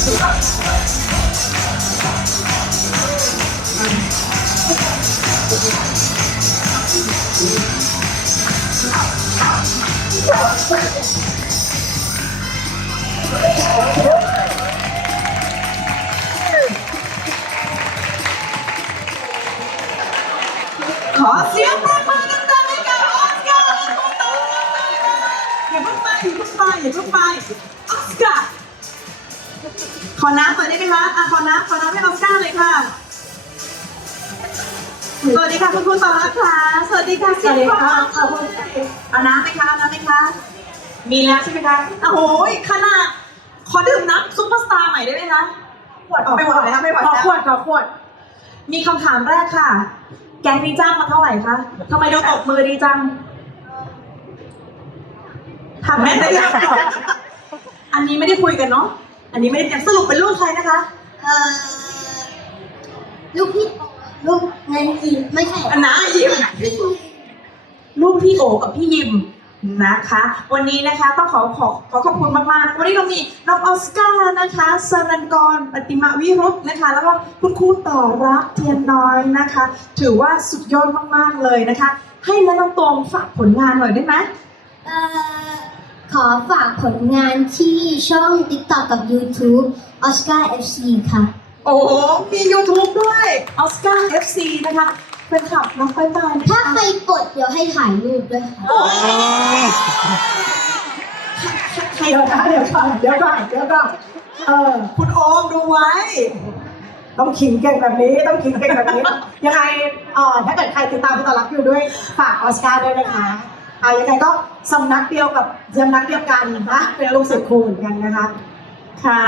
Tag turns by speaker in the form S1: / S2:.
S1: ขอเสียงปรบมือดังๆให้กับออสการ์และคุณโตอย่าเพิ่งไปอย่าเพิ่งไปอย่าเพิ่งไปออสการ์ ขอน้ำหน่อยได้ไหมคะอะขอน้ำขอน้ำให้ออสการ์เลยค่ะ สวัสดีค่ะคุณครูต่อรักค่ะ สวัสดีค่ะ
S2: สวัสดีค่ะ
S1: ขอบคุณเอาน้ำไหมคะเอาน้ำไหมคะ มีแล้วใช่ไหมคะโอ้โหขนาด ขอดื่มน้ำซุปเปอร์สตาร์ใหม่ได้ไหมคะ
S2: ขวด
S1: ไม่ไหวแล้วไม่ไหว
S2: ขอ
S1: แล้ว
S2: ขวดขอขวด
S1: มีคำถามแรกค่ะ แก๊งนี้จ้างมาเท่าไหร่คะทำไมดูตบมือดีจังทำแม่ได้ยังอันนี้ไม่ได้คุยกันเนาะ อันนี้ไม่ได้สรุปเป็นลูกใครนะคะ
S3: เอ่อลูกพี่ลูกเงินอีกไม่ใช่
S1: อันน้ายิม
S3: พี่
S1: ลูกพี่โอกับพี่ยิมนะคะ วันนี้นะคะต้องขอขอขอขอบคุณมากๆ วันนี้เรามีน้องออสการ์นะคะสรันกรปฏิมาวิรุธนะคะ แล้วก็คุณครูต่อรักเทียนน้อยนะคะ ถือว่าสุดยอดมากๆเลยนะคะ ให้แนะนำตัวฝากผลงานหน่อยได้ไหม
S3: เอ่อข อฝากผลงานที่ช่อง TikTok กับ YouTube Oscar FC ค่ะ
S1: โอ้โหมี YouTube ด้วยออสการ์ FC นะคะเป็นขับน้องไปบายนะ
S3: ถ้า
S1: คะ
S3: ใครกดเดี๋ยวให้ถ่ายรูปด้วยค่ะ
S1: โอ้ยใคร
S2: เดี๋ยวนะเดี๋ยวก่อนเดี๋ยวก่อนเดี๋ยวก่อนเออ
S1: คุณโอมดูไว้
S2: ต้องขิงเก่งแบบนี้ต้องขิงเก่งแบบนี้ ยังไงเอ่อถ้าเกิดใครติดตามคุณตาลักอยู่ด้วย ฝากออสการ์ด้วยนะคะ อ่ายังไงก็สำนักเดียวกับสำนักเดียวกันนะเป็นลูกศิษย์ครูเหมือนกันนะคะ
S1: ค่ะ